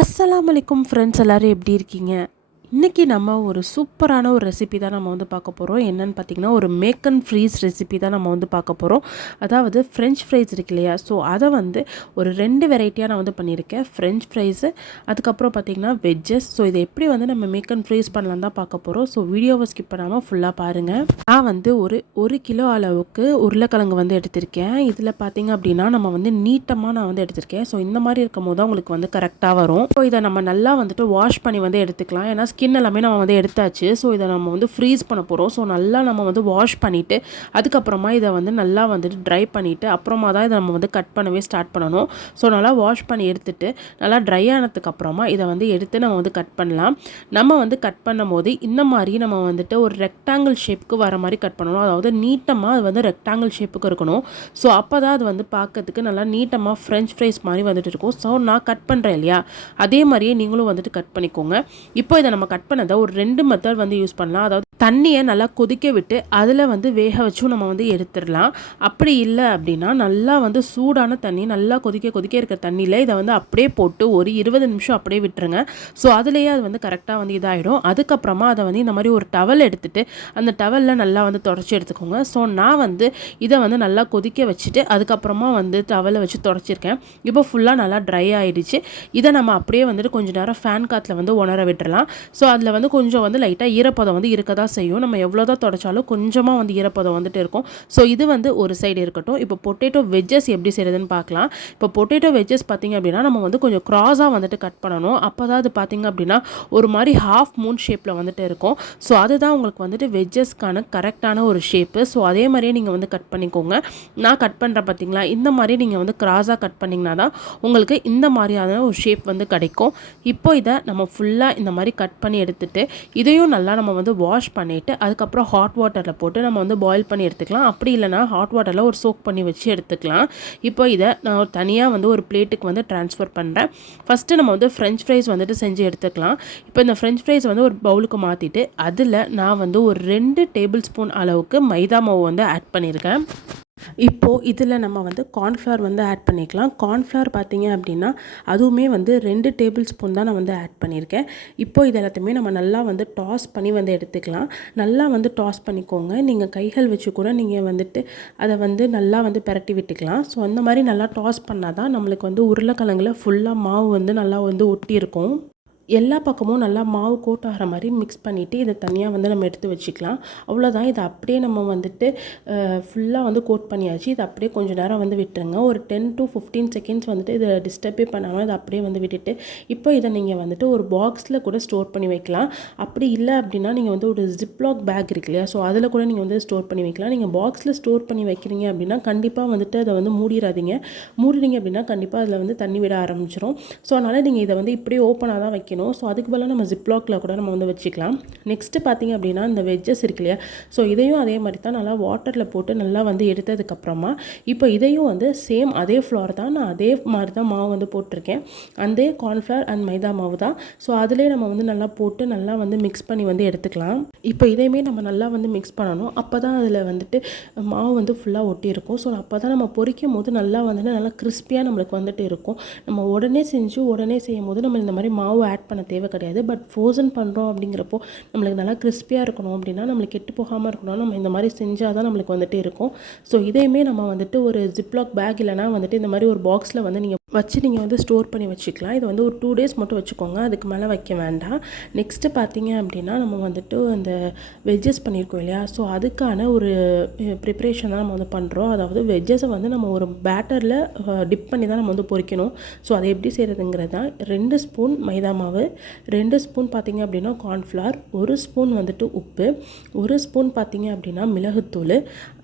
அஸ்ஸலாமு வலைக்கும் ஃப்ரெண்ட்ஸ் எல்லோரும் எப்படி இருக்கீங்க? இன்றைக்கி நம்ம ஒரு சூப்பரான ஒரு ரெசிபி தான் நம்ம வந்து பார்க்க போகிறோம் என்னென்னு பார்த்தீங்கன்னா ஒரு மேக் அண்ட் ஃப்ரீஸ் ரெசிபி தான் நம்ம வந்து பார்க்க போகிறோம் அதாவது ஃப்ரெஞ்ச் ஃப்ரைஸ் இருக்கு இல்லையா? ஸோ அதை வந்து ஒரு ரெண்டு வெரைட்டியாக நான் வந்து பண்ணியிருக்கேன். ஃப்ரெஞ்ச் ஃப்ரைஸு அதுக்கப்புறம் பார்த்தீங்கன்னா வெஜ்ஜஸ் ஸோ இதை எப்படி வந்து நம்ம மேக் அண்ட் ஃப்ரீஸ் பண்ணலாம் தான் பார்க்க போகிறோம் ஸோ வீடியோவை ஸ்கிப் பண்ணாமல் ஃபுல்லாக பாருங்கள் நான் வந்து ஒரு ஒரு கிலோ அளவுக்கு உருளைக்கிழங்கு வந்து எடுத்திருக்கேன். இதில் பார்த்திங்க அப்படின்னா நம்ம வந்து நீட்டமாக நான் வந்து எடுத்திருக்கேன். ஸோ இந்த மாதிரி இருக்கும் போது தான் உங்களுக்கு வந்து கரெக்டாக வரும். ஸோ இதை நம்ம நல்லா வந்துட்டு வாஷ் பண்ணி வந்து எடுத்துக்கலாம். ஏன்னா ஸ்கின் எல்லாமே நம்ம வந்து எடுத்தாச்சு. ஸோ இதை நம்ம வந்து ஃப்ரீஸ் பண்ண போகிறோம் ஸோ நல்லா நம்ம வந்து வாஷ் பண்ணிவிட்டு அதுக்கப்புறமா இதை வந்து நல்லா வந்துட்டு ட்ரை பண்ணிவிட்டு அப்புறமா தான் இதை நம்ம வந்து கட் பண்ணவே ஸ்டார்ட் பண்ணணும். ஸோ நல்லா வாஷ் பண்ணி எடுத்துட்டு நல்லா ட்ரை ஆனதுக்கப்புறமா இதை வந்து எடுத்து நம்ம வந்து கட் பண்ணலாம். நம்ம வந்து கட் பண்ணும் போது இந்த மாதிரி நம்ம வந்துட்டு ஒரு ரெக்டாங்கிள் ஷேப்புக்கு வர மாதிரி கட் பண்ணணும். அதாவது நீட்டமாக அது வந்து ரெக்டாங்கிள் ஷேப்புக்கு இருக்கணும். ஸோ அப்போ தான் அது வந்து பார்க்கறதுக்கு நல்லா நீட்டமாக ஃப்ரெஞ்ச் ஃப்ரைஸ் மாதிரி வந்துட்டு இருக்கும். ஸோ நான் கட் பண்ணுறேன் இல்லையா? அதே மாதிரியே நீங்களும் வந்துட்டு கட் பண்ணிக்கோங்க. இப்போ இதை நம்ம கட் பண்ணதை ஒரு ரெண்டு மெத்தட் வந்து யூஸ் பண்ணலாம். அதாவது தண்ணியை நல்லா கொதிக்க விட்டு அதில் வந்து வேக வச்சும் நம்ம வந்து எடுத்துடலாம். அப்படி இல்லை அப்படின்னா நல்லா வந்து சூடான தண்ணி நல்லா கொதிக்க கொதிக்க இருக்க தண்ணியில் இதை வந்து அப்படியே போட்டு ஒரு இருபது நிமிஷம் அப்படியே விட்டுருங்க. ஸோ அதுலேயே அது வந்து கரெக்டாக வந்து இதாகிடும் அதுக்கப்புறமா அதை வந்து இந்த மாதிரி ஒரு டவல் எடுத்துகிட்டு அந்த டவலில் நல்லா வந்து தொடச்சி எடுத்துக்கோங்க. ஸோ நான் வந்து இதை வந்து நல்லா கொதிக்க வச்சுட்டு அதுக்கப்புறமா வந்து டவலை வச்சு தொடச்சிருக்கேன். இப்போ ஃபுல்லாக நல்லா ட்ரை ஆகிடுச்சு இதை நம்ம அப்படியே வந்துட்டு கொஞ்சம் நேரம் ஃபேன் காற்றுல வந்து உணர விட்டுறலாம். ஸோ அதில் வந்து கொஞ்சம் வந்து லைட்டாக ஈரப்பதம் வந்து இருக்க தான் செய்யும். நம்ம எவ்வளோ தான் தொடச்சாலும் கொஞ்சமாக வந்து ஈரப்பதம் வந்துட்டு இருக்கும். ஸோ இது வந்து ஒரு சைடு இருக்கட்டும். இப்போ பொட்டேட்டோ வெஜ்ஜஸ் எப்படி செய்கிறதுன்னு பார்க்கலாம். இப்போ பொட்டேட்டோ வெஜ்ஜஸ் பார்த்திங்க அப்படின்னா நம்ம வந்து கொஞ்சம் க்ராஸாக வந்துட்டு கட் பண்ணணும். அப்போ தான் அது பார்த்திங்க அப்படின்னா ஒரு மாதிரி ஹாஃப் மூன் ஷேப்பில் வந்துட்டு இருக்கும். ஸோ அதுதான் உங்களுக்கு வந்துட்டு வெஜ்ஜஸ்க்கான கரெக்டான ஒரு ஷேப்பு ஸோ அதே மாதிரியே நீங்கள் வந்து கட் பண்ணிக்கோங்க. நான் கட் பண்ணுறேன் பார்த்திங்களா? இந்த மாதிரி நீங்கள் வந்து க்ராஸாக கட் பண்ணிங்கன்னா தான் உங்களுக்கு இந்த மாதிரியான ஒரு ஷேப் வந்து கிடைக்கும். இப்போ இதை நம்ம ஃபுல்லாக இந்த மாதிரி கட் பண்ணி எடுத்துகிட்டு இதையும் நல்லா நம்ம வந்து வாஷ் பண்ணிவிட்டு அதுக்கப்புறம் ஹாட் வாட்டரில் போட்டு நம்ம வந்து பாயில் பண்ணி எடுத்துக்கலாம். அப்படி இல்லைனா ஹாட் வாட்டரில் ஒரு சோக் பண்ணி வச்சு எடுத்துக்கலாம். இப்போ இதை நான் தனியாக வந்து ஒரு பிளேட்டுக்கு வந்து ட்ரான்ஸ்ஃபர் பண்ணுறேன் ஃபஸ்ட்டு நம்ம வந்து ஃப்ரெஞ்ச் ஃப்ரைஸ் வந்துட்டு செஞ்சு எடுத்துக்கலாம். இப்போ இந்த ஃப்ரெஞ்ச் ஃப்ரைஸ் வந்து ஒரு பவுலுக்கு மாற்றிட்டு அதில் நான் வந்து ஒரு ரெண்டு டேபிள் ஸ்பூன் அளவுக்கு மைதா மாவு வந்து ஆட் பண்ணியிருக்கேன். இப்போது இதில் நம்ம வந்து கார்ன்ஃப்ளவர் வந்து ஆட் பண்ணிக்கலாம். கார்ன்ஃப்ளவர் பார்த்திங்க அப்படின்னா அதுவுமே வந்து ரெண்டு டேபிள் ஸ்பூன் தான் நான் வந்து ஆட் பண்ணியிருக்கேன். இப்போ இது எல்லாத்தையுமே நம்ம நல்லா வந்து டாஸ் பண்ணி வந்து எடுத்துக்கலாம். நல்லா வந்து டாஸ் பண்ணிக்கோங்க. நீங்கள் கைகள் வச்சு கூட நீங்கள் வந்துட்டு அதை வந்து நல்லா வந்து பரட்டி விட்டுக்கலாம். ஸோ அந்த மாதிரி நல்லா டாஸ் பண்ணால் தான் நம்மளுக்கு வந்து உருளைக்கிழங்குல ஃபுல்லாக மாவு வந்து நல்லா வந்து ஒட்டி இருக்கும் எல்லா பக்கமும் நல்லா மாவு கோட் ஆகிற மாதிரி மிக்ஸ் பண்ணிவிட்டு இதை தனியாக வந்து நம்ம எடுத்து வச்சுக்கலாம். அவ்வளோதான் இதை அப்படியே நம்ம வந்துட்டு ஃபுல்லாக வந்து கோட் பண்ணியாச்சு. இதை அப்படியே கொஞ்சம் நேரம் வந்து விட்டுருங்க. ஒரு டென் டு ஃபிஃப்டீன் செகண்ட்ஸ் வந்துட்டு இதை டிஸ்டர்பே பண்ணாமல் இதை அப்படியே வந்து விட்டுட்டு இப்போ இதை நீங்கள் வந்துட்டு ஒரு பாக்ஸில் கூட ஸ்டோர் பண்ணி வைக்கலாம். அப்படி இல்லை அப்படின்னா நீங்கள் வந்து ஒரு ஜிப்லாக் பேக் இருக்கு இல்லையா? ஸோ அதில் கூட நீங்கள் வந்து ஸ்டோர் பண்ணி வைக்கலாம். நீங்கள் பாக்ஸில் ஸ்டோர் பண்ணி வைக்கிறீங்க அப்படின்னா கண்டிப்பாக வந்துட்டு அதை வந்து மூடிடாதீங்க. மூடினீங்க அப்படின்னா கண்டிப்பாக அதில் வந்து தண்ணி விட ஆரம்பிச்சிடும் ஸோ அதனால் நீங்கள் இதை வந்து இப்படியே ஓப்பனாக தான் வைக்கணும். வைக்கணும். ஸோ அதுக்கு பதிலாக நம்ம ஜிப்லாக்கில் கூட நம்ம வந்து வச்சுக்கலாம். நெக்ஸ்ட்டு பார்த்திங்க அப்படின்னா இந்த வெஜ்ஜஸ் இருக்கு இல்லையா? ஸோ இதையும் அதே மாதிரி தான் நல்லா வாட்டரில் போட்டு நல்லா வந்து எடுத்ததுக்கப்புறமா இப்போ இதையும் வந்து சேம் அதே ஃப்ளோர் தான். நான் அதே மாதிரி தான் மாவு வந்து போட்டிருக்கேன். அதே கார்ன்ஃப்ளவர் அண்ட் மைதா மாவு தான். ஸோ அதிலே நம்ம வந்து நல்லா போட்டு நல்லா வந்து மிக்ஸ் பண்ணி வந்து எடுத்துக்கலாம். இப்போ இதையுமே நம்ம நல்லா வந்து மிக்ஸ் பண்ணணும். அப்போ தான் அதில் வந்துட்டு மாவு வந்து ஃபுல்லாக ஒட்டி இருக்கும். ஸோ அப்போ தான் நம்ம பொரிக்கும் போது நல்லா வந்துட்டு நல்லா கிறிஸ்பியாக நம்மளுக்கு வந்துட்டு இருக்கும். நம்ம உடனே செஞ்சு உடனே செய்யும் போது நம்ம இந்த மாதிரி மாவு ஆட் பண்ண தேவை கிடையாது. பட் ஃப்ரோசன் பண்ணுறோம் அப்படிங்கிறப்போ நம்மளுக்கு நல்லா கிறிஸ்பியாக இருக்கணும் அப்படின்னா நம்மளுக்கு கெட்டு போகாமல் இருக்கணும். நம்ம இந்த மாதிரி செஞ்சால் தான் நம்மளுக்கு வந்துட்டு இருக்கும். ஸோ இதையுமே நம்ம வந்துட்டு ஒரு ஜிப்லாக் பேக் இல்லைனா வந்துட்டு இந்த மாதிரி ஒரு பாக்ஸில் வந்து நீங்கள் வச்சு நீங்கள் வந்து ஸ்டோர் பண்ணி வச்சுக்கலாம். இது வந்து ஒரு டூ டேஸ் மட்டும் வச்சுக்கோங்க. அதுக்கு மேலே வைக்க வேண்டாம். நெக்ஸ்ட்டு பார்த்தீங்க அப்படின்னா நம்ம வந்துட்டு அந்த வெஜ்ஜஸ் பண்ணியிருக்கோம் இல்லையா? ஸோ அதுக்கான ஒரு ப்ரிப்ரேஷன் தான் நம்ம வந்து பண்ணுறோம் அதாவது வெஜ்ஜஸை வந்து நம்ம ஒரு பேட்டரில் டிப் பண்ணி தான் நம்ம வந்து பொரிக்கணும் ஸோ அதை எப்படி செய்கிறதுங்கிறது தான். ரெண்டு ஸ்பூன் மைதா மாவு ரெண்டு ஸ்பூன் பார்த்திங்க அப்படின்னா கார்ன்ஃப்ளவர் ஒரு ஸ்பூன் வந்துட்டு உப்பு ஒரு ஸ்பூன் பார்த்திங்க அப்படின்னா மிளகுத்தூள்.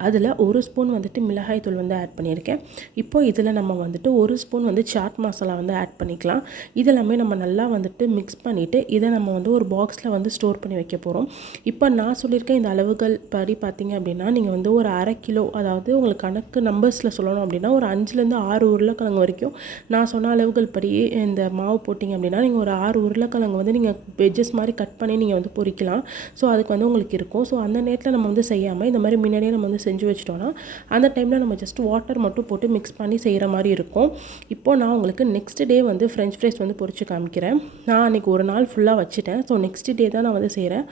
அதில் ஒரு ஸ்பூன் வந்துட்டு மிளகாய் தூள் வந்து ஆட் பண்ணியிருக்கேன். இப்போ இதில் நம்ம வந்துட்டு ஒரு ஸ்பூன் வந்து வந்து சாட் மசாலா வந்து ஆட் பண்ணிக்கலாம். இதெல்லாமே நம்ம நல்லா வந்துட்டு மிக்ஸ் பண்ணிவிட்டு இதை நம்ம வந்து ஒரு பாக்ஸில் வந்து ஸ்டோர் பண்ணி வைக்க போகிறோம் இப்போ நான் சொல்லியிருக்கேன் இந்த அளவுகள் படி பார்த்திங்க அப்படின்னா நீங்கள் வந்து ஒரு அரை கிலோ அதாவது உங்களுக்கு கணக்கு நம்பர்ஸில் சொல்லணும் அப்படின்னா ஒரு அஞ்சுலேருந்து ஆறு உருளைக்கிழங்கு வரைக்கும் நான் சொன்ன அளவுகள் படி இந்த மாவு போட்டிங்க அப்படின்னா நீங்கள் ஒரு ஆறு உருளைக்கிழங்கு வந்து நீங்கள் வெஜ்ஜஸ் மாதிரி கட் பண்ணி நீங்கள் வந்து பொறிக்கலாம். ஸோ அதுக்கு வந்து உங்களுக்கு இருக்கும். ஸோ அந்த நேரத்தில் நம்ம வந்து செய்யாமல் இந்த மாதிரி முன்னாடியே நம்ம வந்து செஞ்சு வச்சிட்டோம்னா அந்த டைமில் நம்ம ஜஸ்ட் வாட்டர் மட்டும் போட்டு மிக்ஸ் பண்ணி செய்கிற மாதிரி இருக்கும். இப்போது நான் உங்களுக்கு நெக்ஸ்ட் டே வந்து ஃப்ரெஞ்ச் ஃப்ரைஸ் வந்து பொரிச்சு காமிக்கிறேன். நான் அன்றைக்கி ஒரு நாள் ஃபுல்லாக வச்சுட்டேன். ஸோ நெக்ஸ்ட் டே தான் நான் வந்து செய்கிறேன்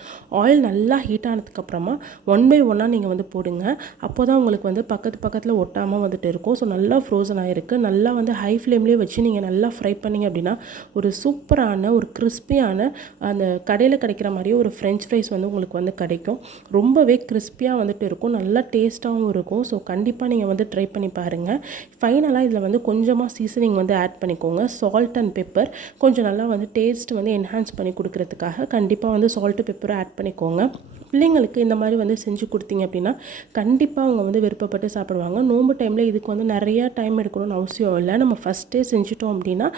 ஆயில் நல்லா ஹீட் ஆனதுக்கப்புறமா ஒன் பை ஒன்னாக நீங்கள் வந்து போடுங்க. அப்போ தான் உங்களுக்கு வந்து பக்கத்து பக்கத்தில் ஒட்டாமல் வந்துட்டு இருக்கும். ஸோ நல்லா ஃப்ரோசன் ஆகிருக்கு நல்லா வந்து ஹை ஃப்ளேம்லேயே வச்சு நீங்கள் நல்லா ஃப்ரை பண்ணிங்க அப்படின்னா ஒரு சூப்பரான ஒரு கிறிஸ்பியான அந்த கடையில் கிடைக்கிற மாதிரியே ஒரு ஃப்ரெஞ்ச் ஃப்ரைஸ் வந்து உங்களுக்கு வந்து கிடைக்கும். ரொம்பவே கிறிஸ்பியாக வந்துட்டு இருக்கும். நல்லா டேஸ்ட்டாகவும் இருக்கும். ஸோ கண்டிப்பாக நீங்கள் வந்து ட்ரை பண்ணி பாருங்கள் ஃபைனலாக இதில் வந்து கொஞ்சமாக சீசனிங் வந்து ஆட் பண்ணிக்கோங்க. சால்ட் அண்ட் பெப்பர் கொஞ்சம் நல்லா வந்து டேஸ்ட் வந்து என்ஹான்ஸ் பண்ணி கொடுக்கறதுக்காக கண்டிப்பாக வந்து சால்ட்டு பெப்பரும் ஆட் பண்ணிக்கோங்க. பிள்ளைங்களுக்கு இந்த மாதிரி வந்து செஞ்சு கொடுத்தீங்க அப்படின்னா கண்டிப்பாக அவங்க வந்து விருப்பப்பட்டு சாப்பிடுவாங்க. நோம்பு டைமில் இதுக்கு வந்து நிறையா டைம் எடுக்கணும்னு அவசியம் இல்லை. நம்ம ஃபஸ்ட்டே செஞ்சுட்டோம் அப்படின்னா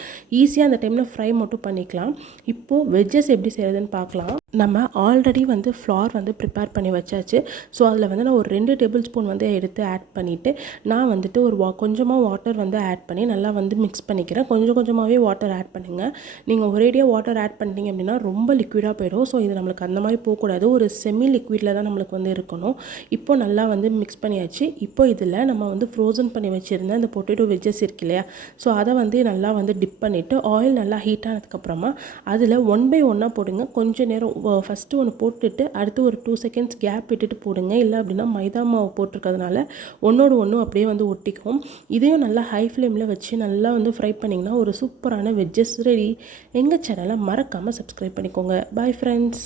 ஈஸியாக அந்த டைமில் ஃப்ரை மட்டும் பண்ணிக்கலாம். இப்போது வெஜ்ஜஸ் எப்படி செய்கிறதுன்னு பார்க்கலாம். நம்ம ஆல்ரெடி வந்து ஃப்ளார் வந்து ப்ரிப்பேர் பண்ணி வச்சாச்சு. ஸோ அதில் வந்து நான் ஒரு ரெண்டு டேபிள் ஸ்பூன் வந்து எடுத்து ஆட் பண்ணிவிட்டு நான் வந்துட்டு ஒரு வா கொஞ்சமாக வாட்டர் வந்து ஆட் பண்ணி நல்லா வந்து மிக்ஸ் பண்ணிக்கிறேன். கொஞ்சம் கொஞ்சமாகவே வாட்டர் ஆட் பண்ணுங்கள் நீங்கள் ஒரேடியாக வாட்டர் ஆட் பண்ணிட்டீங்க அப்படின்னா ரொம்ப லிக்விடாக போயிடும். ஸோ இது நம்மளுக்கு அந்த மாதிரி போகக்கூடாது. ஒரு செமி லிக்விடில் தான் நம்மளுக்கு வந்து இருக்கணும். இப்போ நல்லா வந்து மிக்ஸ் பண்ணியாச்சு. இப்போ இதில் நம்ம வந்து ஃப்ரோசன் பண்ணி வச்சுருந்த அந்த பொட்டேட்டோ வெஜ்ஜஸ் இருக்கு இல்லையா? ஸோ அதை வந்து நல்லா வந்து டிப் பண்ணிவிட்டு ஆயில் நல்லா ஹீட் ஆனதுக்கப்புறமா அதில் ஒன் பை ஒன்னாக போடுங்க. கொஞ்சம் நேரம் ஃபஸ்ட்டு ஒன்று போட்டுட்டு அடுத்து ஒரு டூ செகண்ட்ஸ் கேப் விட்டுட்டு போடுங்க. இல்லை அப்படின்னா மைதா மாவு போட்டிருக்கிறதுனால ஒன்றோடு ஒன்று அப்படியே வந்து ஒட்டிக்கும். இதையும் நல்லா ஹை ஃப்ளேமில் வச்சு நல்லா வந்து ஃப்ரை பண்ணிங்கன்னா ஒரு சூப்பரான வெஜ்ஜஸ் ரெடி எங்கள் சேனலை மறக்காமல் சப்ஸ்கிரைப் பண்ணிக்கோங்க. Bye friends